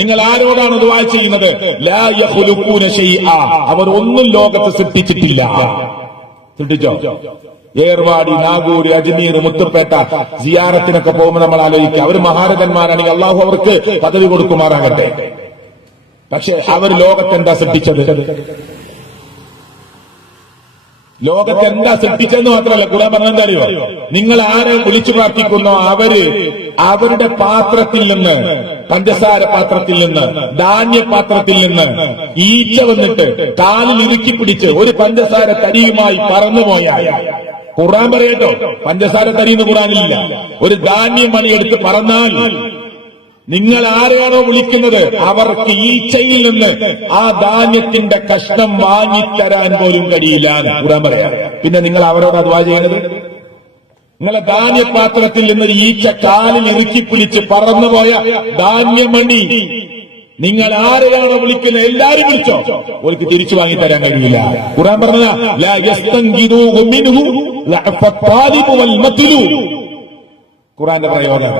നിങ്ങൾ ആരോടാണ് ദുവാ ചെയ്യുന്നത്? അവർ ഒന്നും ലോകത്ത് സൃഷ്ടിച്ചിട്ടില്ല. സൃഷ്ടിച്ചോ ഏർവാടി നാഗൂര് അജ്മീർ മുത്തുപ്പേട്ട സിയാറത്തിനൊക്കെ പോകുമ്പോൾ നമ്മൾ ആലോചിക്കുക. അവർ മഹാരഥന്മാരാണെങ്കിൽ അള്ളാഹു അവർക്ക് പദവി കൊടുക്കുമാറാകട്ടെ. പക്ഷെ അവർ ലോകത്ത് എന്താ സൃഷ്ടിച്ചത്? ലോകത്ത് എന്താ സൃഷ്ടിച്ചെന്ന് മാത്രമല്ല കുറെ പറഞ്ഞെന്താ അറിയോ? നിങ്ങൾ ആരെ വിളിച്ചു പ്രാർത്ഥിക്കുന്നോ? അവർ അവരുടെ പാത്രത്തിൽ നിന്ന് പഞ്ചസാര പാത്രത്തിൽ നിന്ന് ധാന്യപാത്രത്തിൽ നിന്ന് ഈച്ച വന്നിട്ട് കാലിൽ ഇറുക്കി പിടിച്ച് ഒരു പഞ്ചസാര തരിയുമായി പറന്നുപോയാൽ ഖുറാൻ പറയട്ടോ. പഞ്ചസാര തരിയെന്ന് ഖുറാനില്ല ഒരു ധാന്യമണി എടുത്ത് പറന്നാൽ നിങ്ങൾ ആരെയാണോ വിളിക്കുന്നത്? അവർക്ക് ഈച്ചയിൽ നിന്ന് ആ ധാന്യത്തിന്റെ കഷ്ണം വാങ്ങിത്തരാൻ പോലും കഴിയില്ല ഖുറാൻ പറയാം. പിന്നെ നിങ്ങൾ അവരോട് അത് വാ ചെയ്യണത്? നിങ്ങളെ ധാന്യപാത്രത്തിൽ നിന്ന് ഒരു ഈച്ച കാലിൽ ഇറുക്കി പിടിച്ച് പറന്നുപോയ ധാന്യമണി. നിങ്ങൾ ആരെയാണോ വിളിക്കുന്നത്? എല്ലാരും വിളിച്ചോ? ഓർക്ക് തിരിച്ചു വാങ്ങി തരാൻ കഴിയില്ല. ഖുറാൻ പറഞ്ഞു ഖുറാന്റെ പ്രയോഗം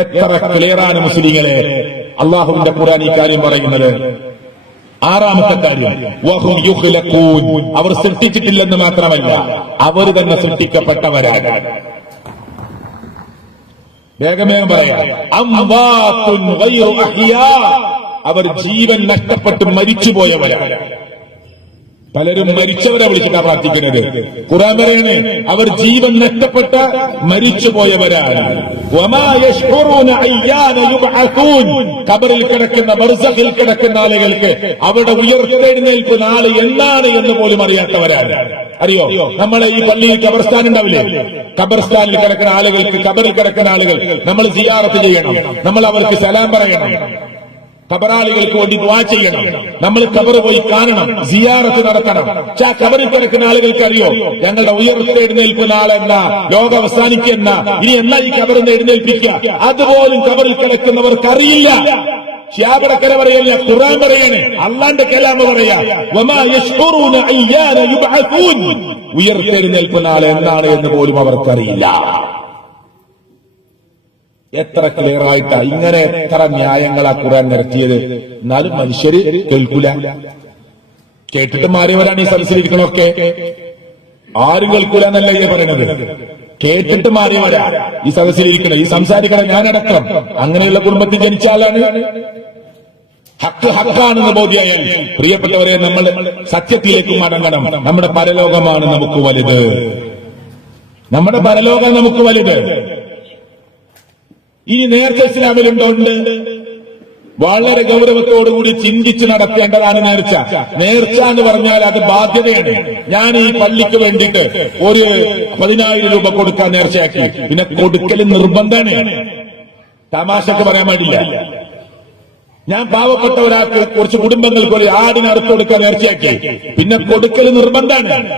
എത്ര ക്ലിയറാണ് മുസ്ലിങ്ങളെ? അള്ളാഹുവിന്റെ ഖുറാൻ ഈ കാര്യം പറയുന്നത്. ആറാമത്തെ കാര്യം. അവർ സൃഷ്ടിച്ചിട്ടില്ലെന്ന് മാത്രമല്ല അവർ തന്നെ സൃഷ്ടിക്കപ്പെട്ടവരാണ് വേഗം വേഗം പറയാം. അവർ ജീവൻ നഷ്ടപ്പെട്ട് മരിച്ചുപോയവരാണ് പലരും മരിച്ചവരെ വിളിച്ചിട്ടാ പ്രാർത്ഥിക്കുന്നത്. ഖുറാൻ പറയാണ് അവർ ജീവൻ നഷ്ടപ്പെട്ട മരിച്ചുപോയവരാണ്. കബറിൽ കിടക്കുന്ന ബർസഖിൽ കിടക്കുന്ന ആളുകൾക്ക് അവരുടെ ഉയർത്തെഴുന്നേൽപ്പ് നാളെ എന്നാണ് എന്ന് പോലും അറിയാത്തവരാണ്. അറിയോ? നമ്മളെ ഈ പള്ളിയിൽ കബർസ്ഥാൻ ഉണ്ടാവില്ലേ? കബർസ്ഥാനിൽ കിടക്കുന്ന ആളുകൾക്ക് കബറിൽ കിടക്കുന്ന ആളുകൾ നമ്മൾ സിയാറത്ത് ചെയ്യണം. നമ്മൾ അവർക്ക് സലാം പറയണം. ഖബറാളികൾക്ക് വേണ്ടി ദ്വാ ചെയ്യണം. നമ്മൾ കബർ പോയി കാണണം സിയാറത്ത് നടത്തണം. ആ ഖബറിൽ കിടക്കുന്ന ആളുകൾക്ക് അറിയോ ഞങ്ങളുടെ ഉയർത്ത് എഴുന്നേൽക്കുന്ന ആളെന്ന ലോകം അവസാനിക്കുന്ന ഇനി എന്നാ ഈ കബറിന്ന് എഴുന്നേൽപ്പിക്കുക? അതുപോലും കബറിൽ കിടക്കുന്നവർക്ക് അറിയില്ല ഷ്യാബടക്കര പറയല്ല? ഖുറാൻ പറയാണ്. അള്ളാന്റെ കലാമ പറയാ. വമാ ആൾ എന്നാണ് എന്ന് പോലും അവർക്കറിയില്ല. എത്ര ക്ലിയർ ആയിട്ടാ? ഇങ്ങനെ എത്ര ന്യായങ്ങളാ ഖുറാൻ നിരത്തിയത് എന്നാലും മനുഷ്യര് കേൾക്കൂല. കേട്ടിട്ട് മാറിയവരാണ് ഈ സദസ്സിലിരിക്കണൊക്കെ ആരും കേൾക്കൂല എന്നല്ല ഇത് പറയണത്? കേട്ടിട്ട് മാറിയവരാ ഈ സദസ്സിലിരിക്കണം ഈ സംസാരിക്കണം ഞാനടക്കം അങ്ങനെയുള്ള കുടുംബത്തിൽ ജനിച്ച ആളാണ്. ഹക്ക് ഹക്കാണെന്ന് ബോധ്യായാൽ പ്രിയപ്പെട്ടവരെ നമ്മൾ സത്യത്തിലേക്ക് മടങ്ങണം. നമ്മുടെ പരലോകമാണ് നമുക്ക് വലുത്. നമ്മുടെ പരലോകം നമുക്ക് വലുത്. ഇനി നേർച്ച ഇസ്ലാമിലുണ്ടോ ഉണ്ട് വളരെ ഗൗരവത്തോടുകൂടി ചിന്തിച്ചു നടത്തേണ്ടതാണ് നേർച്ച. നേർച്ച എന്ന് പറഞ്ഞാൽ അത് ബാധ്യതയാണ്. ഞാൻ ഈ പള്ളിക്ക് വേണ്ടിയിട്ട് ഒരു പതിനായിരം രൂപ കൊടുക്കാൻ നേർച്ചയാക്കി. പിന്നെ കൊടുക്കൽ നിർബന്ധമാണ്. തമാശക്ക് പറയാൻ പാടില്ല. ഞാൻ പാവപ്പെട്ട ഒരാൾക്ക് കുറച്ച് കുടുംബങ്ങൾക്ക് ഒരു ആടിന് കൊടുക്കാൻ നേർച്ചയാക്കി. പിന്നെ കൊടുക്കൽ നിർബന്ധമാണ്.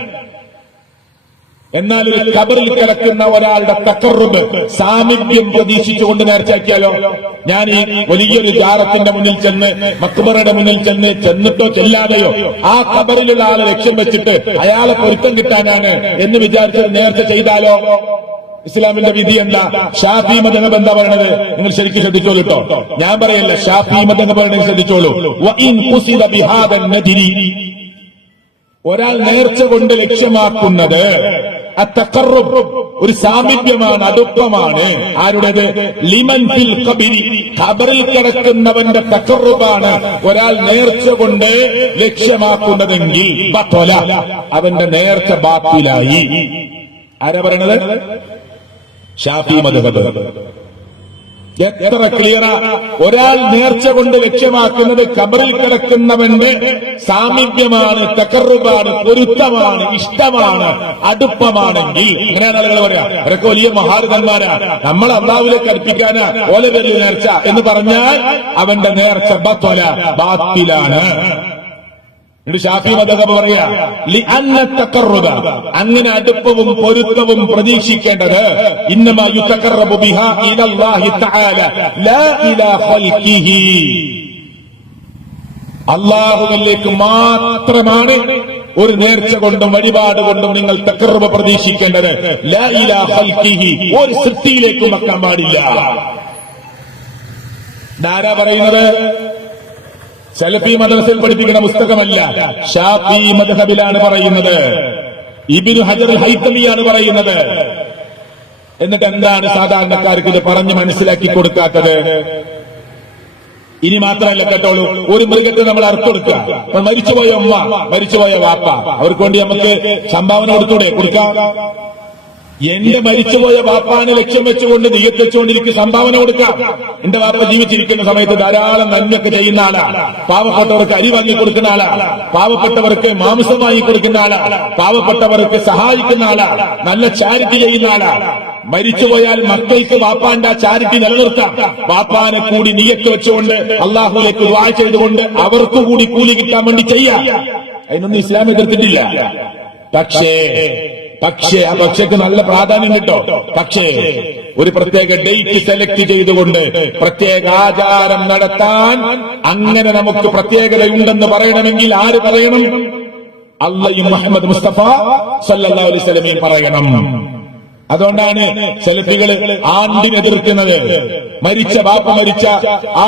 എന്നാൽ ഒരു കബറിൽ കിടക്കുന്ന ഒരാളുടെ തക്കറുബ് സാമീപ്യം പ്രതീക്ഷിച്ചുകൊണ്ട് നേർച്ചയാക്കിയാലോ ഞാൻ ഈ വലിയൊരു ജാറത്തിന്റെ മുന്നിൽ ചെന്ന് മക്ബറയുടെ മുന്നിൽ ചെന്ന് ചെന്നിട്ടോ ചെല്ലാതെയോ ആ കബറിലുള്ള ആളെ ലക്ഷ്യം വെച്ചിട്ട് അയാളെ പൊരുത്തം കിട്ടാനാണ് എന്ന് വിചാരിച്ച് നേർച്ച ചെയ്താലോ? ഇസ്ലാമിന്റെ വിധി എന്താ? ഷാഫി മതങ്ങൾ എന്താ പറയണത്? നിങ്ങൾ ശരിക്കും ശ്രദ്ധിച്ചോളൂ കേട്ടോ. ഞാൻ പറയല്ല ഷാഫി മതങ്ങൾ പറയണത് ശ്രദ്ധിച്ചോളൂ. ഒരാൾ നേർച്ച കൊണ്ട് ലക്ഷ്യമാക്കുന്നത് ഒരു സാമീപ്യമാണ് അടുപ്പമാണ്. ആരുടേത്? ലിമൻ ഫിൽ കബിരി ഖബറിൽ കിടക്കുന്നവന്റെ തക്കറുബാണ് ഒരാൾ നേർച്ച കൊണ്ട് ലക്ഷ്യമാക്കുന്നതെങ്കിൽ അവന്റെ നേർച്ച ബാത്തിലായി. ആരാ പറയണത്? ഷാഫി മധുഹബ് എത്ര ക്ലിയറ ഒരാൾ നേർച്ച കൊണ്ട് ലക്ഷ്യമാക്കുന്നത് കബറിൽ കിടക്കുന്നവന്റെ സാമീപ്യമാണ് തക്കറുബാണ് പൊരുത്തമാണ് ഇഷ്ടമാണ് അടുപ്പമാണെങ്കിൽ. അങ്ങനെയാണ് ആളുകൾ പറയാ. അവരൊക്കെ വലിയ മഹാരഥന്മാരാ. നമ്മൾ അള്ളാവിലേക്ക് അടുപ്പിക്കാനാ. ഓല വലിയ നേർച്ച എന്ന് പറഞ്ഞാൽ അവന്റെ നേർച്ച ബത്വല ബാത്തിലാണ്. ഷാഫി മതകബ പറയാ അങ്ങനെ അടുപ്പവും പൊരുത്തവും പ്രതീക്ഷിക്കേണ്ടത് അള്ളാഹുവിലേക്ക് മാത്രമാണ് ഒരു നേർച്ച കൊണ്ടും വഴിപാട് കൊണ്ടും നിങ്ങൾ തക്കറുവ പ്രതീക്ഷിക്കേണ്ടത്. ഒരു സൃഷ്ടിയിലേക്കും വെക്കാൻ പാടില്ല. ധാരാ പറയുന്നത്? സലഫി മദ്രസയിൽ പഠിപ്പിക്കുന്ന പുസ്തകമല്ല. ഷാഫി മദ്ഹബിലാണ് പറയുന്നത്. ഇബിനു ഹജർ ഹൈത്തമിയാണ് പറയുന്നത്. എന്നിട്ട് എന്താണ് സാധാരണക്കാർക്ക് ഇത് പറഞ്ഞ് മനസ്സിലാക്കി കൊടുക്കാത്തത്? ഇനി മാത്രമല്ല കേട്ടോളൂ ഒരു മൃഗത്തെ നമ്മൾ അറുത്തെടുക്കുക. മരിച്ചുപോയ ഉമ്മ മരിച്ചുപോയ വാപ്പ അവർക്ക് വേണ്ടി നമുക്ക് സംഭാവന കൊടുത്തൂടെ? കൊടുക്കാം. എന്റെ മരിച്ചുപോയ ബാപ്പാനെ ലക്ഷ്യം വെച്ചുകൊണ്ട് നിയത്തിച്ചുകൊണ്ട് സംഭാവന കൊടുക്കാം. എന്റെ വാപ്പ ജീവിച്ചിരിക്കുന്ന സമയത്ത് ധാരാളം നന്മയൊക്കെ ചെയ്യുന്ന ആളാണ് പാവപ്പെട്ടവർക്ക് അരി വാങ്ങി കൊടുക്കുന്ന ആളാണ് പാവപ്പെട്ടവർക്ക് മാംസം വാങ്ങി കൊടുക്കുന്ന ആളാണ് പാവപ്പെട്ടവർക്ക് സഹായിക്കുന്ന ആളാണ് നല്ല ചാരിറ്റി ചെയ്യുന്ന ആളാണ് മരിച്ചുപോയാൽ മക്കൾക്ക് വാപ്പാന്റെ ആ ചാരിറ്റി നിലനിർത്താം. വാപ്പാനെ കൂടി നീയത്ത് വെച്ചുകൊണ്ട് അള്ളാഹുലേക്ക് വാ ചെയ്തുകൊണ്ട് അവർക്ക് കൂടി കൂലി കിട്ടാൻ വേണ്ടി ചെയ്യാം. അതിനൊന്നും ഇസ്ലാം എതിർത്തിട്ടില്ല. പക്ഷേ പക്ഷേ ആ പക്ഷേക്ക് നല്ല പ്രാധാന്യം കിട്ടോ? പക്ഷേ ഒരു പ്രത്യേക ഡേറ്റ് സെലക്ട് ചെയ്തുകൊണ്ട് പ്രത്യേക ആചാരം നടത്താൻ അങ്ങനെ നമുക്ക് പ്രത്യേകതയുണ്ടെന്ന് പറയണമെങ്കിൽ ആര് പറയണം? അള്ളയും മുഹമ്മദ് മുസ്തഫ വസല്ലമയും പറയണം. അതുകൊണ്ടാണ് സെലഫികൾ ആണ്ടിനെ എതിർക്കുന്നത്. മരിച്ച ബാപ്പ മരിച്ച ആ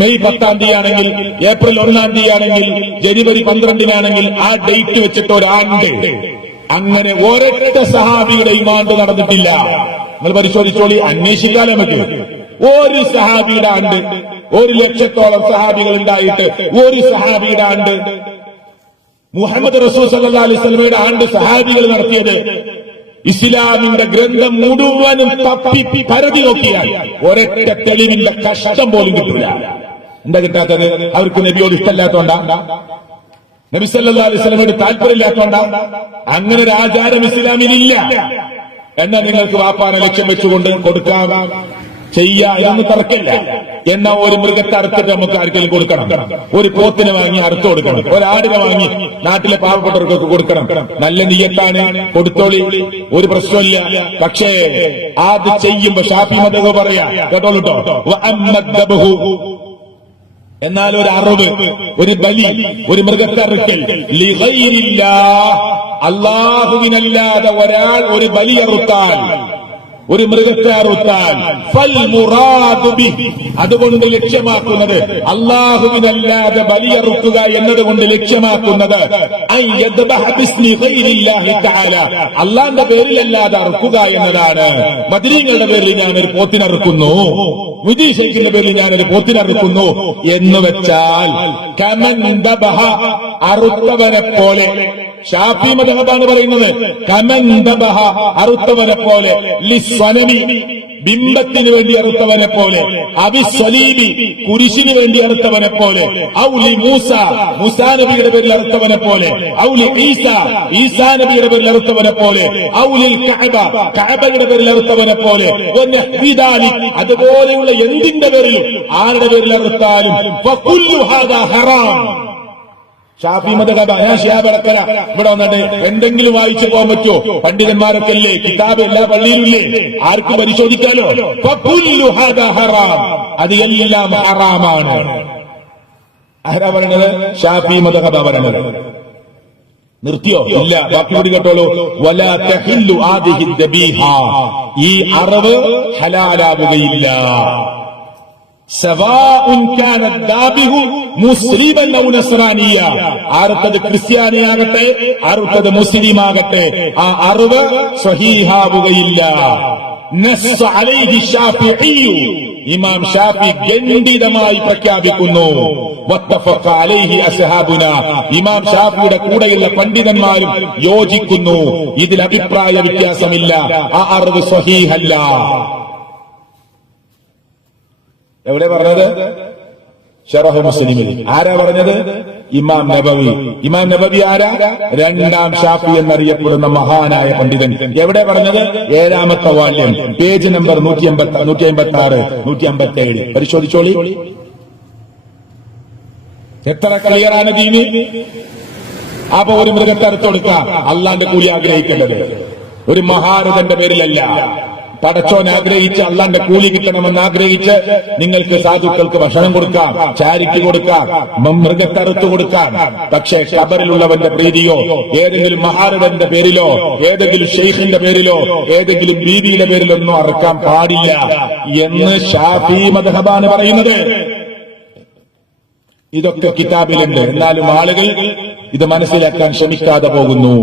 മെയ് പത്താം തീയതി ആണെങ്കിൽ ഏപ്രിൽ ഒന്നാം തീയതി ആണെങ്കിൽ ജനുവരി പന്ത്രണ്ടിനാണെങ്കിൽ ആ ഡേറ്റ് വെച്ചിട്ട് ഒരാണ്ട് അങ്ങനെ ഒരൊറ്റ സഹാബിയുടെ ഇമാണ്ട് നടന്നിട്ടില്ല. നിങ്ങൾ പരിശോധിച്ചോളി അന്വേഷിക്കാലേ നമുക്ക് ഒരു സഹാബിയുടെ ആണ്ട് ഒരു ലക്ഷത്തോളം സഹാബികൾ ഉണ്ടായിട്ട് ഒരു സഹാബിയുടെ ആണ്ട്. മുഹമ്മദ് റസൂൽ സല്ലാ അലൈഹി സ്വലമയുടെ ആണ്ട് സഹാബികൾ നടത്തിയത് ഇസ്ലാമിന്റെ ഗ്രന്ഥം മുഴുവനും തപ്പി പരതി നോക്കിയാൽ ഒരൊറ്റ തെളിവിന്റെ കഷ്ടം പോലും കിട്ടില്ല എന്താ കിട്ടാത്തത്? അവർക്ക് നബിയോട് ഇഷ്ടമില്ലാത്തോണ്ടാ. നബി സല്ലാ അലൈഹി സ്വലമയോട് താല്പര്യമില്ലാത്തോണ്ടാ അങ്ങനെ ഒരു ആചാരം ഇസ്ലാമിലില്ല എന്ന നിങ്ങൾക്ക് വാപ്പാനെ ലക്ഷ്യം വെച്ചുകൊണ്ട് കൊടുക്കാം. ചെയ്യാ ഇതൊന്നും എന്നാ ഒരു മൃഗത്തെ അറുത്തിട്ട് നമുക്ക് ആർക്കെങ്കിലും കൊടുക്കണം. ഒരു പോത്തിനെ വാങ്ങി അറുത്ത് കൊടുക്കണം. ഒരാടിനെ വാങ്ങി നാട്ടിലെ പാവപ്പെട്ടവർക്കൊക്കെ കൊടുക്കണം. നല്ല നീയത്താണ് കൊടുത്തോളി. ഒരു പ്രശ്നമില്ല. പക്ഷേ അത് ചെയ്യുമ്പോ ഷാഫി മതക പറയാ. കേട്ടോളൂ കേട്ടോ വഅമ്മദ്ദബഹു. എന്നാൽ ഒരു അറിവ് ഒരു ബലി ഒരു മൃഗക്കറുക്കൽ. അള്ളാഹുവിനല്ലാതെ ഒരാൾ ഒരു ബലി അറുത്താൽ ഒരു മൃഗത്തെ അറുത്താൽ. അതുകൊണ്ട് ലക്ഷ്യമാക്കുന്നത് അള്ളാഹുവിനല്ലാതെ ബലിയറുക്കുക എന്നതുകൊണ്ട് ലക്ഷ്യമാക്കുന്നത്. അള്ളാന്റെ പേരിലല്ലാതെ അറുക്കുക എന്നതാണ് മദരീങ്ങളുടെ പേരിൽ ഞാൻ ഒരു പോത്തിനറുക്കുന്നു മുജീഷയ്ക്കിന്റെ പേരിൽ ഞാൻ ഒരു പോത്തിനറുക്കുന്നു എന്ന് വെച്ചാൽ കമൻ ദബഹ അറുത്തവനെ പോലെ ഷാഫി മതഹബാണ് പറയുന്നത്. കമന്തബഹ അറുത്തവനെ പോലെ ലിസ്വനമി ബിംബത്തിന് വേണ്ടി അറുത്തവനെ പോലെ അവിസ്വലീബി കുരിശിന് വേണ്ടി അറുത്തവനെ പോലെ ഔലി മൂസ മുസാനബിയുടെ പേരിൽ അറുത്തവനെ പോലെ ഔലി ഈസ ഈസാ നബിയുടെ പേരിൽ അറുത്തവനെ പോലെ ഔലി കഅബ കഅബയുടെ പേരിൽ അറുത്തവനെ പോലെ. അതുപോലെയുള്ള എന്തിന്റെ പേരിലും ആരുടെ പേരിൽ അറുത്താലും ഹറാം ഷാഫി മതകഥ ഞാൻ ഷിയാബടക്കല ഇവിടെ വന്നിട്ട് എന്തെങ്കിലും വായിച്ചു പോകാൻ പറ്റുമോ? പണ്ഡിതന്മാരൊക്കെ അല്ലേ കിതാബ് എല്ലാ പള്ളിയിലില്ലേ ആർക്ക് പരിശോധിക്കാലോ ഹറാം. അത് എല്ലാം ഹറാമാണ്. ആരാ പറയണത്? ഷാഫി മതകഥ പറയണത്. നിർത്തിയോ? ഇല്ല. ബാക്കി കൂടി കേട്ടോളൂ. ആദിഹി ഈ അറിവ് ഹലാലാവുകയില്ല സവാഉൻ ക്രിസ്ത്യാനിയാകട്ടെ അറുത്തത് അറുത്തത് മുസ്ലിമാകട്ടെ ആ അറിവ് സ്വഹീഹാവുകയില്ല. ഇമാം ഷാഫി ഗണ്ഡിതമായി പ്രഖ്യാപിക്കുന്നു. ഇമാം ഷാഫിയുടെ കൂടെയുള്ള പണ്ഡിതന്മാരും യോജിക്കുന്നു. ഇതിൽ അഭിപ്രായ വ്യത്യാസമില്ല. ആ അറിവ് സ്വഹീഹല്ല. എവിടെ പറഞ്ഞത്? ഷറഹ് മുസ്ലിമിൽ. ആരാ പറഞ്ഞത്? ഇമാം നബവി. ഇമാം നബവി ആരാ? രണ്ടാം ഷാഫി എന്നറിയപ്പെടുന്ന മഹാനായ പണ്ഡിതൻ. എവിടെ പറഞ്ഞത്? ഏഴാമത്തെ വാല്യം. പേജ് നമ്പർ നൂറ്റി അമ്പത്തി നൂറ്റി അമ്പത്തി ആറ് നൂറ്റി അമ്പത്തി ഏഴ് പരിശോധിച്ചോളി. എത്ര ക്ലിയറാണ് ദീനി? അപ്പൊ ഒരു മൃഗത്തെ അറുത്തു കൊടുക്കാം അള്ളാന്റെ കൂലി ആഗ്രഹിക്കേണ്ടത്. ഒരു മഹാരഥന്റെ പേരിലല്ല. പടച്ചോൻ ആഗ്രഹിച്ച് അള്ളാന്റെ കൂലി കിട്ടണമെന്ന് ആഗ്രഹിച്ച് നിങ്ങൾക്ക് സാധുക്കൾക്ക് ഭക്ഷണം കൊടുക്കാം ചാരിറ്റി കൊടുക്കാം മൃഗക്കറുത്ത് കൊടുക്കാം. പക്ഷേ കബറിലുള്ളവന്റെ പ്രീതിയോ ഏതെങ്കിലും മഹാരവന്റെ പേരിലോ ഏതെങ്കിലും ഷെയ്ഖിന്റെ പേരിലോ ഏതെങ്കിലും ബീവിയുടെ പേരിലൊന്നും അറക്കാൻ പാടില്ല എന്ന് ഷാഫി മദ്ഹബാണ് പറയുന്നത്. ഇതൊക്കെ കിതാബിലുണ്ട്. എന്നാലും ആളുകൾ ഇത് മനസ്സിലാക്കാൻ ശ്രമിക്കാതെ പോകുന്നു.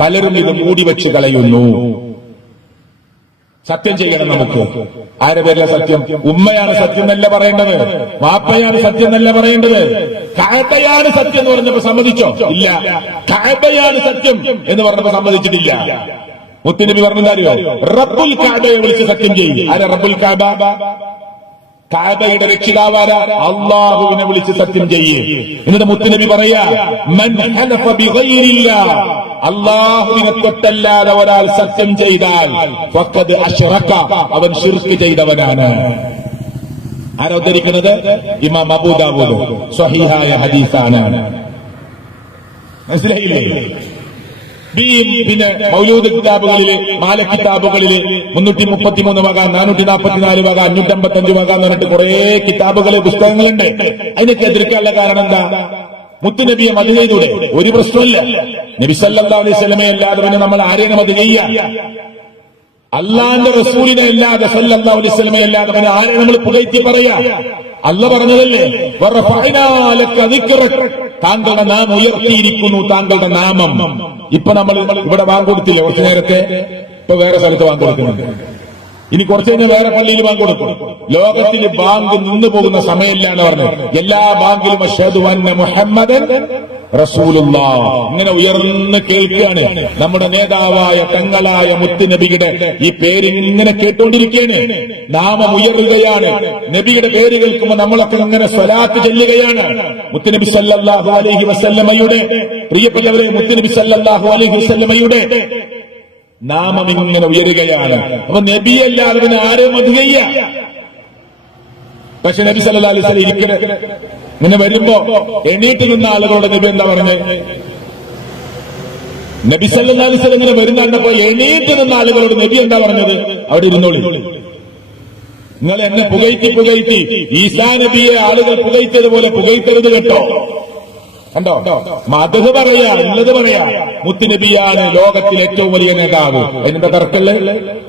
പലരും ഇത് മൂടിവെച്ച് കളയുന്നു. സത്യം ചെയ്യണം നമുക്ക്. ആരെ പേരിലെ സത്യം? ഉമ്മയാണ് സത്യം എന്നല്ല പറയേണ്ടത്. വാപ്പയാണ് സത്യം എന്നല്ല പറയേണ്ടത്. കാബയാണ് സത്യം എന്ന് പറഞ്ഞപ്പോ സമ്മതിച്ചോ? ഇല്ല. കാബയാണ് സത്യം എന്ന് പറഞ്ഞപ്പോ സമ്മതിച്ചിട്ടില്ല. മുത്തുനബി പറഞ്ഞാരിയോ റബ്ബുൽ കാബയെ വിളിച്ച് സത്യം ചെയ്യും. ആരെ റബ്ബുൽ കാബ? കാബയുടെ രക്ഷിതാവാര അള്ളാഹുവിനെ വിളിച്ച് സത്യം ചെയ്യേ. എന്നിട്ട് മുത്തുനബി പറയാ അള്ളാഹുവിനെ തൊട്ടല്ലാതെ ഒരാൾ സത്യം ചെയ്താൽ അശ്റക അവൻ ശിർക്ക് ചെയ്തവനാണ്. ആരാ ഇമാം അബൂദാവൂദ് സ്വഹീഹായ ഹദീസാണ്. മനസ്സിലായില്ലേ? പിന്നെ മൗലൂദ് കിതാബുകളിൽ മാല കിതാബുകളിൽ മുന്നൂറ്റി മുപ്പത്തി മൂന്ന് വക നാനൂറ്റി നാൽപ്പത്തിനാല് വക അഞ്ഞൂറ്റി അമ്പത്തി അഞ്ച് വക എന്ന് പറഞ്ഞിട്ട് കുറെ കിതാബുകൾ പുസ്തകങ്ങളുണ്ട്. അതിനൊക്കെ എതിർക്കാനുള്ള കാരണം എന്താ? മുത്തുനബിയെ മതി ചെയ്തൂടെ? ഒരു പ്രശ്നമില്ല നബി സല്ലല്ലാഹു അലൈഹി സ്വലമെ അല്ലാതെ പിന്നെ നമ്മൾ ആരെയാണ് മതി ചെയ്യാ. അള്ളാന്റെ റസൂലിനെ അല്ലാതെ സല്ലല്ലാഹു അലൈഹി വസല്ലമയെ അല്ലാതെ പിന്നെ ആരെ നമ്മൾ പുകഴ്ത്തി പറയാ. അല്ല പറഞ്ഞതല്ലേ. താങ്കളുടെ നാം ഉയർത്തിയിരിക്കുന്നു താങ്കളുടെ നാമം. ഇപ്പൊ നമ്മൾ ഇവിടെ ബാങ്ക് കൊടുത്തില്ലേ? കുറച്ചു നേരത്തെ ഇപ്പൊ വേറെ സ്ഥലത്ത് ബാങ്ക് കൊടുക്കുന്നുണ്ട്. ഇനി കുറച്ചു കഴിഞ്ഞാൽ വേറെ പള്ളിയിൽ ബാങ്ക് കൊടുക്കും. ലോകത്തിൽ ബാങ്ക് നിന്നു പോകുന്ന സമയമില്ല എന്ന് പറഞ്ഞത് എല്ലാ ബാങ്കിലും മുഹമ്മദൻ റസൂലുള്ള ഇങ്ങനെ ഉയർന്ന് കേൾക്കുകയാണ്. നമ്മുടെ നേതാവായ തങ്ങളായ മുത്തുനബിയുടെ ഈ പേര് ഇങ്ങനെ കേട്ടുകൊണ്ടിരിക്കുകയാണ്. നാമം ഉയരുകയാണ് നബിയുടെ പേര് കേൾക്കുമ്പോൾ നമ്മളൊക്കെ ഇങ്ങനെ സ്വലാത്ത് ചെല്ലുകയാണ്. മുത്തുനബി സല്ലല്ലാഹു അലൈഹി വസല്ലമയുടെ പ്രിയപ്പെട്ടവരെ മുത്തുനബി സല്ലല്ലാഹു അലൈഹി വസല്ലമയുടെ നാമം ഇങ്ങനെ ഉയരുകയാണ്. അപ്പൊ നബിയല്ലാതെ ആരും മധുകയ്യ പക്ഷെ നബി സല്ലല്ലാഹു അലൈഹി വസല്ലം ഇരിക്കൽ. ഇങ്ങനെ വരുമ്പോ എണീറ്റ് നിന്ന ആളുകളോട് നബി എന്താ പറഞ്ഞത് നബി സല്ലല്ലാഹു അലൈഹി വസല്ലം ഇങ്ങനെ വരുന്ന കണ്ടപ്പോ എണീറ്റ് നിന്ന ആളുകളോട് നബി എന്താ പറഞ്ഞത്? അവിടെ ഇരുന്നോളി. നിങ്ങൾ എന്നെ പുകഴ്ത്തി പുകഴ്ത്തി. ഈസാ നബിയെ ആളുകൾ പുകഴ്ത്തിയതുപോലെ പുകഴ്ത്തരുത് കേട്ടോ. കണ്ടോ? മതഹ് പറയാ ഉള്ളത് പറയാ. മുത്തുനബിയാണ് ലോകത്തിൽ ഏറ്റവും വലിയ നേതാവ്. എന്നെ തർക്കല്ല്?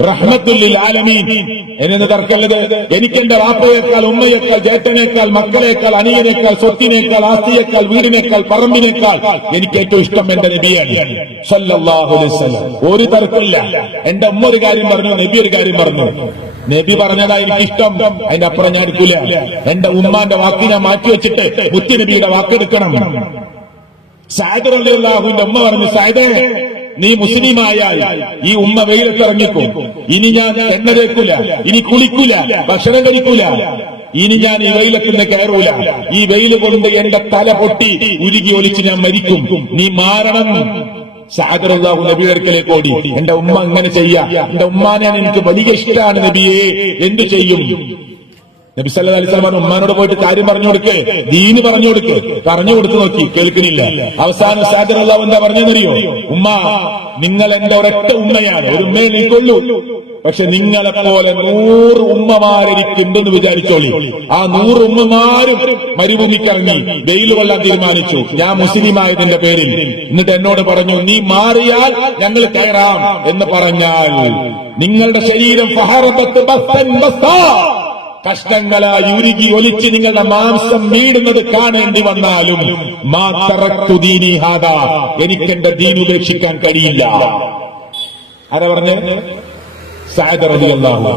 റഹ്മത്തുല്ലിൽ ആലമീൻ. എന്നെ തർക്കല്ലത് എനിക്ക് എന്റെ വാപ്പയേക്കാൾ ഉമ്മയേക്കാൾ ജേട്ടനേക്കാൾ മക്കളേക്കാൾ അനിയനേക്കാൾ സ്വത്തിനേക്കാൾ ആസ്തിയേക്കാൾ വീടിനേക്കാൾ പറമ്പിനേക്കാൾ എനിക്ക് ഏറ്റവും ഇഷ്ടം എന്റെ നബിയാണ്. ഒരു തർക്കമില്ല. എന്റെ ഉമ്മ ഒരു കാര്യം പറഞ്ഞു നബി ഒരു കാര്യം പറഞ്ഞു. നബി പറഞ്ഞതാ എനിക്ക് ഇഷ്ടം. അതിന്റെ അപ്പുറം ഞാൻ എടുക്കൂല. എന്റെ ഉമ്മാന്റെ വാക്ക് ഞാൻ മാറ്റിവെച്ചിട്ട് മുത്തുനബിയുടെ വാക്കെടുക്കണം സായദ് ഉമ്മ പറഞ്ഞു സായദേ നീ മുസ്ലിമായാൽ ഈ ഉമ്മ വെയിലത്തിറങ്ങിക്കോ. ഇനി ഞാൻ എണ്ണ തേക്കൂല ഇനി കുളിക്കൂല ഭക്ഷണം കഴിക്കൂല. ഇനി ഞാൻ ഈ വെയിലത്തിന് കയറൂല. ഈ വെയിൽ കൊണ്ട് എന്റെ തല പൊട്ടി ഉരുകി ഒലിച്ച് ഞാൻ മരിക്കും. നീ മാറണം. സാദറുള്ളാഹു നബിയർക്കലേക്ക് ഓടി. എന്റെ ഉമ്മ അങ്ങനെ ചെയ്യാം. എന്റെ ഉമ്മാനാണ് എനിക്ക് വലിയ ഇഷ്ടമാണ് നബിയെ. എന്തു ചെയ്യും? നബി അലിസ്ലാം ഉമ്മാനോട് പോയിട്ട് കാര്യം പറഞ്ഞു കൊടുക്കേ. ദീന് പറഞ്ഞു കൊടുക്ക്. പറഞ്ഞു കൊടുത്തു നോക്കി. കേൾക്കുന്നില്ല. അവസാനം സാദർ അള്ളാഹു എന്താ പറഞ്ഞെന്നറിയോ ഉമ്മ നിങ്ങൾ എന്റെ ഒരൊറ്റ ഉമ്മയാണ്. ഒരു ഉമ്മയെ നീ കൊള്ളൂ പക്ഷെ നിങ്ങളെ പോലെ നൂറ് ഉമ്മമാരെനിക്കുണ്ടെന്ന് വിചാരിച്ചോളി. ആ നൂറ് ഉമ്മമാരും മരുഭൂമിക്കിറങ്ങി വെയിൽ കൊള്ളാൻ തീരുമാനിച്ചു. ഞാൻ മുസ്ലിമായതിന്റെ പേരിൽ. എന്നിട്ട് എന്നോട് പറഞ്ഞു നീ മാറിയാൽ ഞങ്ങൾ കയറാം. എന്ന് പറഞ്ഞാൽ നിങ്ങളുടെ ശരീരം ഫഹറബത്ത് ബസ്താ കഷ്ണങ്ങളായി ഉരുകി ഒലിച്ച് നിങ്ങളുടെ മാംസം വീടുന്നത് കാണേണ്ടി വന്നാലും എനിക്ക് എന്റെ ദീൻ ഉപേക്ഷിക്കാൻ കഴിയില്ല. ആരാ പറഞ്ഞ? സായദ് റളിയല്ലാഹു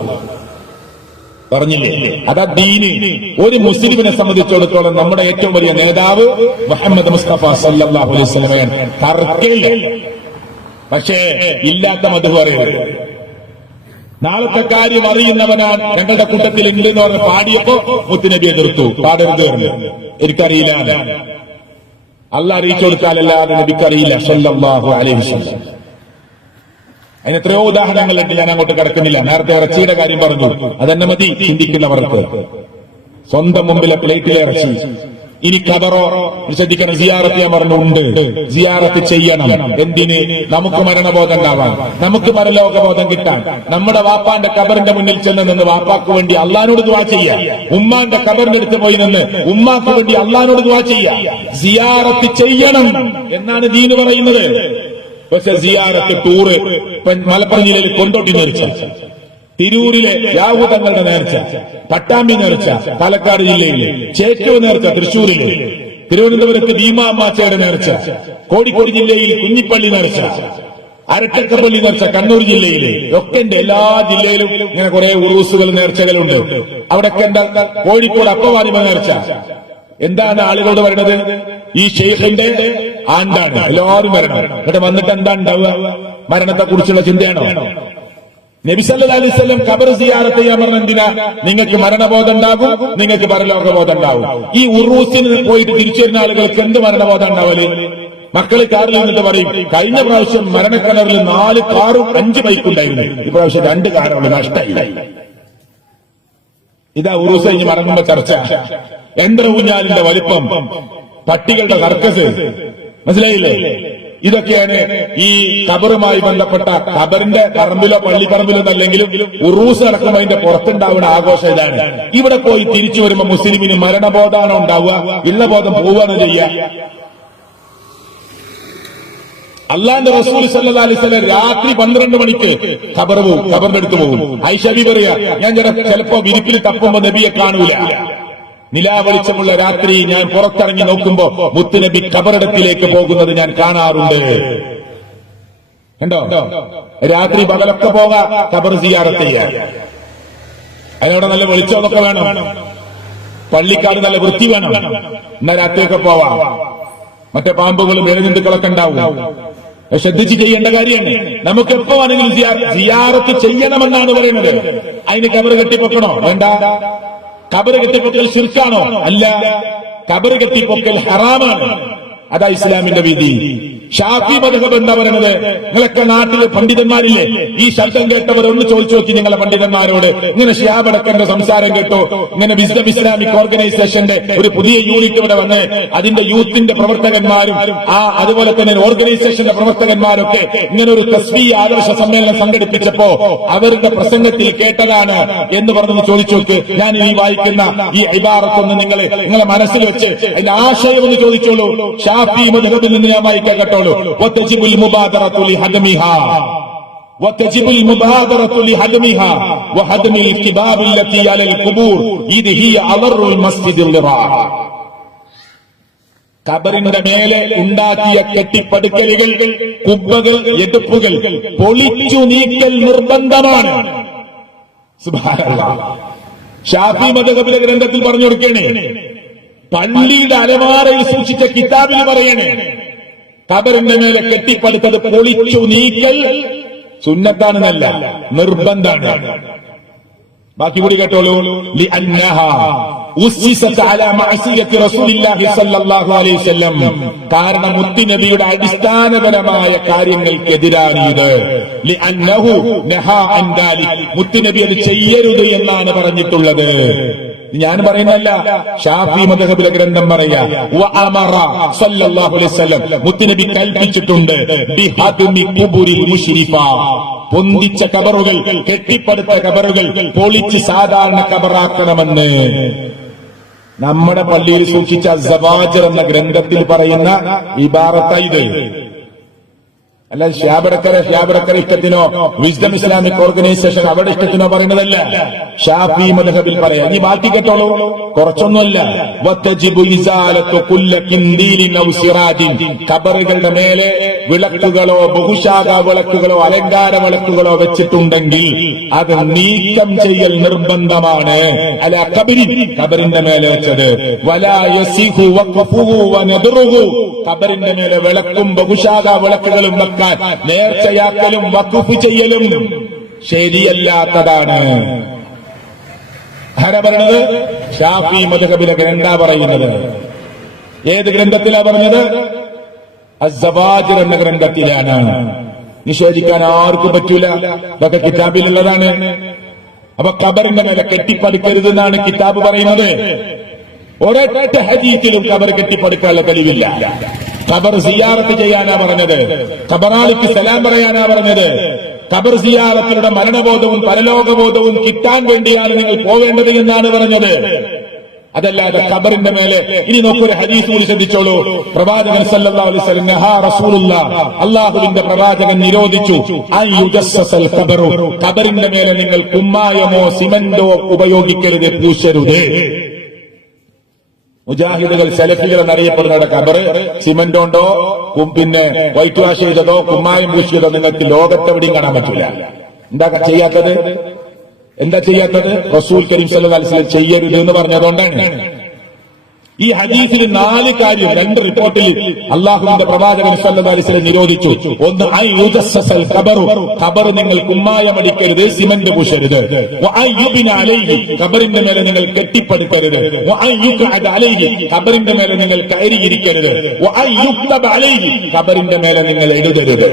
പറഞ്ഞില്ലേ? അതാ ദീന്. ഒരു മുസ്ലിമിനെ സംബന്ധിച്ചിടത്തോളം നമ്മുടെ ഏറ്റവും വലിയ നേതാവ് മുഹമ്മദ് മുസ്തഫ സല്ലല്ലാഹു അലൈഹി പക്ഷേ ഇല്ലാത്ത മധു പറയരുത് നാളത്തെ കാര്യം അറിയുന്നവനാണ് ഞങ്ങളുടെ കൂട്ടത്തിൽ ഉണ്ട് എന്ന് പറഞ്ഞ് പാടിയപ്പോ മുത്തുനബി എതിർത്തു പാടരുത് എനിക്കറിയില്ല. അല്ല അറിയിച്ചു കൊടുത്താലല്ലാതെ നബിക്കറിയില്ല. അതിന് എത്രയോ ഉദാഹരണങ്ങളുണ്ട്. ഞാൻ അങ്ങോട്ട് കിടക്കുന്നില്ല. നേരത്തെ ഇറച്ചിയുടെ കാര്യം പറഞ്ഞു. അതെന്നെ മതി ചിന്തിക്കുന്നവർക്ക്. സ്വന്തം മുമ്പിലെ പ്ലേറ്റിലെ ഇറച്ചി. ഇനി കബറോ ശ്രദ്ധിക്കണം സിയാറത്ത് ഞാൻ പറഞ്ഞുണ്ട് സിയാറത്ത് ചെയ്യണം. എന്തിന്? നമുക്ക് മരണബോധം ഉണ്ടാവാൻ നമുക്ക് മരലോകബോധം കിട്ടാൻ. നമ്മുടെ വാപ്പാന്റെ കബറിന്റെ മുന്നിൽ ചെന്ന് നിന്ന് വാപ്പാക്ക് വേണ്ടി അള്ളഹാനോട് ദുവാ ചെയ്യാം. ഉമ്മാന്റെ കബറിന്റെ അടുത്ത് പോയി നിന്ന് ഉമ്മാക്ക് വേണ്ടി അള്ളഹാനോട് ദുവാ ചെയ്യാം. സിയാറത്ത് ചെയ്യണം എന്നാണ് ദീന് പറയുന്നത്. പക്ഷെ സിയാറത്ത് ടൂറ് മലപ്പുറം ജില്ലയിൽ കൊണ്ടോട്ടി നേർച്ച തിരൂരിലെ യാഹൂദങ്ങളുടെ നേർച്ച പട്ടാമ്പി നേർച്ച പാലക്കാട് ജില്ലയിലെ ചേറ്റോ നേർച്ച തൃശൂരിലെ തിരുവനന്തപുരത്ത് ഭീമാമാച്ചയുടെ നേർച്ച കോഴിക്കോട് ജില്ലയിൽ കുഞ്ഞിപ്പള്ളി നേർച്ച അരട്ടക്കപ്പള്ളി നേർച്ച കണ്ണൂർ ജില്ലയിലെ ഒക്കെ എല്ലാ ജില്ലയിലും ഇങ്ങനെ കുറെ ഉറൂസുകൾ നേർച്ചകളുണ്ട്. അവിടെയൊക്കെ എന്താ? കോഴിക്കോട് അപ്പവാലിമ നേർച്ച. എന്താണ് ആളുകളോട് പറയുന്നത് ഈ ഷെയ്ഖിന്റെ ആണ്ടാണ്. എല്ലാവരും വരണം. എന്നിട്ട് വന്നിട്ട് എന്താ ഉണ്ടാവുക? മരണത്തെ കുറിച്ചുള്ള ചിന്തയാണോ? നബി സല്ലല്ലാഹു അലൈഹി വസല്ലം ഖബർ സിയാറത്ത് ചെയ്യാൻ പറഞ്ഞ നിങ്ങൾക്ക് മരണബോധം ഉണ്ടാകും നിങ്ങൾക്ക് പരലോകബോധം ഉണ്ടാവും ഈ ഉറൂസിന് പോയിട്ട് തിരിച്ചു വരുന്ന ആളുകൾക്ക് എന്ത് മരണബോധം ഉണ്ടാവൽ? മക്കൾ കാറിൽ നിന്നിട്ട് പറയും കഴിഞ്ഞ പ്രാവശ്യം മരണക്കിണറിൽ നാല് കാറും അഞ്ച് ബൈക്കും ഉണ്ടായിരുന്നു ഈ പ്രാവശ്യം രണ്ട് കാറുകൾ നഷ്ടമില്ല ഇതാ ഉറൂസ് കഴിഞ്ഞ് മറങ്ങുമ്പോ ചർച്ച. എന്റെ ഊഞ്ഞാലിന്റെ വലിപ്പം പട്ടികളുടെ സർക്കസ്. മനസ്സിലായില്ലേ? ഇതൊക്കെയാണ് ഈ ഖബറുമായി ബന്ധപ്പെട്ട ഖബറിന്റെ പറമ്പിലോ പള്ളിപ്പറമ്പിലോ എന്നല്ലെങ്കിലും ഉറൂസ് നടക്കുമ്പോൾ അതിന്റെ പുറത്തുണ്ടാവുന്ന ആഘോഷം ഇതാണ്. ഇവിടെ പോയി തിരിച്ചു വരുമ്പോ മുസ്ലിമിന് മരണബോധമാണോ ഉണ്ടാവുക ഇള്ളബോധം പോവുകയാണ് ചെയ്യുക. അള്ളാന്റെ റസൂൽ വസല്ലം രാത്രി പന്ത്രണ്ട് മണിക്ക് ഖബർ പോകും ഖബറിന്റെ അടുത്ത് പോകും ഐഷബി പറയാ ഞാൻ ചില ചിലപ്പോ വിരിപ്പിൽ തപ്പുമ്പോ നബിയെ കാണൂല. നിലാവെളിച്ചമുള്ള രാത്രി ഞാൻ പുറത്തിറങ്ങി നോക്കുമ്പോ മുത്തുനബി കബറിടത്തിലേക്ക് പോകുന്നത് ഞാൻ കാണാറുണ്ട്. കണ്ടോ? രാത്രി പകലൊക്കെ പോകാ കബർ സിയാറത്ത് ചെയ്യാൻ. അതിനവിടെ നല്ല വെളിച്ചമൊക്കെ വേണം. പള്ളിക്കാട് നല്ല വൃത്തി വേണം. എന്നാ രാത്രിയൊക്കെ പോവാം. മറ്റേ പാമ്പുകളും വേലജന്തുക്കളൊക്കെ ഉണ്ടാവും. ശ്രദ്ധിച്ച് ചെയ്യേണ്ട കാര്യമാണ്. നമുക്ക് എപ്പോ വേണമെങ്കിലും സിയാ- സിയാറത്ത് ചെയ്യണമെന്നാണ് പറയുന്നത് അതിന് കബറ് കെട്ടിപ്പൊക്കണോ? വേണ്ട. കബറ് കെട്ടിപ്പൊക്കൽ ശിർക്കാണോ? അല്ല. കബറ് കെട്ടിപ്പൊക്കൽ ഹറാമാണ്. അതാ ഇസ്ലാമിന്റെ വിധി. ഷാഫി മധബ് എന്താ പറയുന്നത്? നിങ്ങളൊക്കെ നാട്ടിലെ പണ്ഡിതന്മാരില്ലേ? ഈ ശബ്ദം കേട്ടവർ ഒന്ന് ചോദിച്ചു നോക്കി നിങ്ങളെ പണ്ഡിതന്മാരോട്. ഇങ്ങനെ ഷിയാബടക്കന്റെ സംസാരം കേട്ടോ. ഇങ്ങനെ വിസ്ഡം ഇസ്ലാമിക് ഓർഗനൈസേഷന്റെ ഒരു പുതിയ യൂണിറ്റ് ഇവിടെ വന്ന് അതിന്റെ യൂത്തിന്റെ പ്രവർത്തകന്മാരും ആ അതുപോലെ തന്നെ ഓർഗനൈസേഷന്റെ പ്രവർത്തകന്മാരൊക്കെ ഇങ്ങനെ ഒരു തസ്വീ ആദർശ സമ്മേളനം സംഘടിപ്പിച്ചപ്പോ അവരുടെ പ്രസംഗത്തിൽ കേട്ടതാണ് എന്ന് പറഞ്ഞു ചോദിച്ചു നോക്ക്. ഞാൻ ഈ വായിക്കുന്ന ഈ ഇബാറത്തൊന്ന് നിങ്ങൾ നിങ്ങളെ മനസ്സിൽ വെച്ച് അതിന്റെ ആശയം ഒന്ന് ചോദിച്ചോളൂ. ഷാഫി മധുഹബിൽ നിന്ന് ഞാൻ വായിക്കാൻ കേട്ടോളൂ وتجب المبادرة لهدمها وتجب المبادرة لهدمها وهدم الكباب التي على القبور إذ هي أضر المسجد الضرار കബറിന്റെ മേലെ ഉണ്ടാക്കിയ കെട്ടിപ്പടുക്കലുകൾ കുബ്ബകൾ എടുപ്പുകൾ പൊളിച്ചു നീക്കൽ നിർബന്ധമാണ് സുബ്ഹാനല്ലാഹ്. ഷാഫി മതകബിലെ ഗ്രന്ഥത്തിൽ പറഞ്ഞു കൊടുക്കണേ പള്ളിയുടെ അലമാറയിൽ സൂക്ഷിച്ച കിതാബിൽ പറയണേ. കബറിന്റെ മേലെ കെട്ടിപ്പടുത്തത് പൊളിച്ചു നീക്കൽ സുന്നത്താണെന്നല്ല നിർബന്ധമാണ്. ബാക്കി കൂടി കേട്ടോളൂ. കാരണം മുത്തിനബിയുടെ അടിസ്ഥാനപരമായ കാര്യങ്ങൾക്കെതിരാണിത്. മുത്തിനബി അത് ചെയ്യരുത് എന്നാണ് പറഞ്ഞിട്ടുള്ളത്. ഞാൻ പറയുന്നല്ല ഷാഫി മദഹബിലെ ഗ്രന്ഥം പറയാ മുത്തുനബി കൽപ്പിച്ചിട്ടുണ്ട് പൊന്തിച്ച കബറുകൾ കെട്ടിപ്പടുത്ത കബറുകൾ പൊളിച്ച് സാധാരണ കബറാക്കണമെന്ന്. നമ്മുടെ പള്ളിയിൽ സൂക്ഷിച്ച സവാജർ എന്ന ഗ്രന്ഥത്തിൽ പറയുന്ന ഇബാറത്ത അല്ല ഷ്യാബടക്കര ഷ്യാബടക്കര ഇഷ്ടത്തിനോ? വിസ്ഡം ഇസ്ലാമിക് ഓർഗനൈസേഷൻ അവരുടെ ഇഷ്ടത്തിനോ പറയുന്നതല്ല. ഷാഫി മദഹബിൽ പറയാം. നീ ബാക്കി കേട്ടോളൂ. കുറച്ചൊന്നുമല്ല. മേലെ വിളക്കുകളോ ബഹുശാഖ വിളക്കുകളോ അലങ്കാര വിളക്കുകളോ വെച്ചിട്ടുണ്ടെങ്കിൽ അത് നീക്കം ചെയ്യൽ നിർബന്ധമാണ്. അല്ല കബരി കബറിന്റെ മേലെ വെച്ചത്. കബറിന്റെ മേലെ വിളക്കും ബഹുശാഖ വിളക്കുകളും വെക്കാൻ നേർച്ചയാക്കലും വക്കുപ്പ് ചെയ്യലും ശരിയല്ലാത്തതാണ്. ആരാ പറയണത്? ഷാഫി മധുഹബിലെ ഗ്രന്ഥ പറയുന്നത്? ഏത് ഗ്രന്ഥത്തിലാ പറഞ്ഞത്? എന്ന ഗ്രന്ഥത്തിലാണ്. നിഷേധിക്കാൻ ആർക്കും പറ്റൂല. ഇതൊക്കെ കിതാബിലുള്ളതാണ്. അപ്പൊ ഖബറിന്റെ മേലെ കെട്ടിപ്പടുക്കരുത് എന്നാണ് കിതാബ് പറയുന്നത്. ഒരൊറ്റ ഹജീറ്റിലും കബർ കെട്ടിപ്പടുക്കാനുള്ള തെളിവില്ല. ഖബർ സിയാറത്ത് ചെയ്യാനാ പറഞ്ഞത്. ഖബറാളിക്ക് സലാം പറയാനാ പറഞ്ഞത്. ഖബർ സിയാറത്തിലൂടെ മരണബോധവും പരലോകബോധവും കിട്ടാൻ വേണ്ടിയാണ് നിങ്ങൾ പോവേണ്ടത് എന്നാണ് പറഞ്ഞത്. അതല്ലാതെ ഖബറിന്റെ മേലെ ഇനി നോക്കൊരു ഹദീസ് കൂടി ശ്രദ്ധിച്ചോളൂ. പ്രവാചകൻ സല്ലല്ലാഹു അലൈഹി വസല്ലം റസൂലുള്ള. പ്രവാചകൻ നിരോധിച്ചു. അൻ യുജസ്സസൽ ഖബറു. ഖബറിന്റെ മേലെ നിങ്ങൾ കുമ്മായമോ സിമന്റോ ഉപയോഗിക്കരുത് പൂശരുത്. മുജാഹിദുകൾ സെലഫികൾ എന്നറിയപ്പെടുന്നവരുടെ കബറ് സിമന്റ് കൊണ്ടോ കു- പിന്നെ വൈറ്റ് വാഷ് ചെയ്തതോ കുമ്മായം പൂശിയതോ നിങ്ങൾക്ക് ലോകത്തെവിടെയും കാണാൻ പറ്റില്ല എന്താ ചെയ്യാത്തത്? എന്താ ചെയ്യാത്തത്? റസൂൽ കരീം വസല്ലം ചെയ്യരുത് എന്ന് പറഞ്ഞതുകൊണ്ടാണ്. ഈ ഹദീസിൽ നാല് കാര്യം രണ്ട് റിപ്പോർട്ടിൽ അള്ളാഹുവിന്റെ പ്രവാചകൻ സല്ലിസിനെ നിരോധിച്ചു. ഒന്ന് ഐ യുജസ്സസൽ ഖബറു. നിങ്ങൾ കുമ്മായമടിക്കരുത് സിമന്റ് പൂശരുത്. ഖബറിന്റെ മേലെ നിങ്ങൾ അലൈഹി. ഖബറിന്റെ മേലെ നിങ്ങൾ കയറിയിരിക്കരുത്. ഖബറിന്റെ മേലെ നിങ്ങൾ എഴുതരുത്.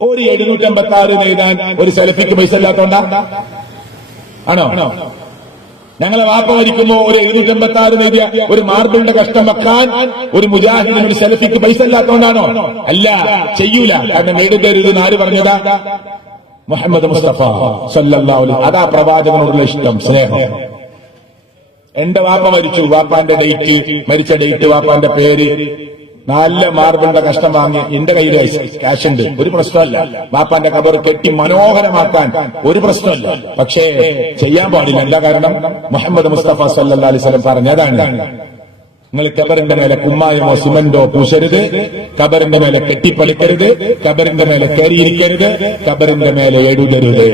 ഒരു എഴുന്നൂറ്റമ്പത്തി ആറ് എഴുതാൻ ഒരു സെലഫിക്ക് പൈസ ഇല്ലാത്തോണ്ടാ? ആണോ? ഞങ്ങളെ വാപ്പ മരിക്കുമ്പോ ഒരു എഴുന്നൂറ്റി അമ്പത്തി ആറ് നേടിയ ഒരു മാർബിളിന്റെ കഷ്ടം വെക്കാൻ ഒരു മുജാഹിദിന് ഒരു സെൽഫിക്ക് പൈസ ഇല്ലാത്തോണ്ടാണോ? അല്ല ചെയ്യൂല. കാരണം എഴുതരുത് എന്ന് ആര് പറഞ്ഞതാ? മുഹമ്മദ് മുസ്തഫ സല്ലല്ലാഹു അലൈഹി അതാ പ്രവാചകനോടുള്ള ഇഷ്ടം സ്നേഹം. എന്റെ വാപ്പ മരിച്ചു. വാപ്പാന്റെ ഡേറ്റ് മരിച്ച ഡേറ്റ് വാപ്പാന്റെ പേര് നല്ല മാർബിളിന്റെ കഷ്ടം വാങ്ങി എന്റെ കയ്യിൽ ക്യാഷ് ഉണ്ട്. ഒരു പ്രശ്നമല്ല. ബാപ്പാന്റെ കബർ കെട്ടി മനോഹരമാക്കാൻ ഒരു പ്രശ്നമല്ല. പക്ഷേ ചെയ്യാൻ പാടില്ല. എന്താ കാരണം? മുഹമ്മദ് മുസ്തഫ സല്ലല്ലാഹു അലൈഹി വസല്ലം പറഞ്ഞതാണ്. നിങ്ങൾ കബറിന്റെ മേലെ കുമ്മായമോ സിമന്റോ പൂശരുത്. കബറിന്റെ മേലെ കെട്ടിപ്പളിക്കരുത് കബറിന്റെ മേലെ കയറിയിരിക്കരുത്. കബറിന്റെ മേലെ എഴുതരുത്.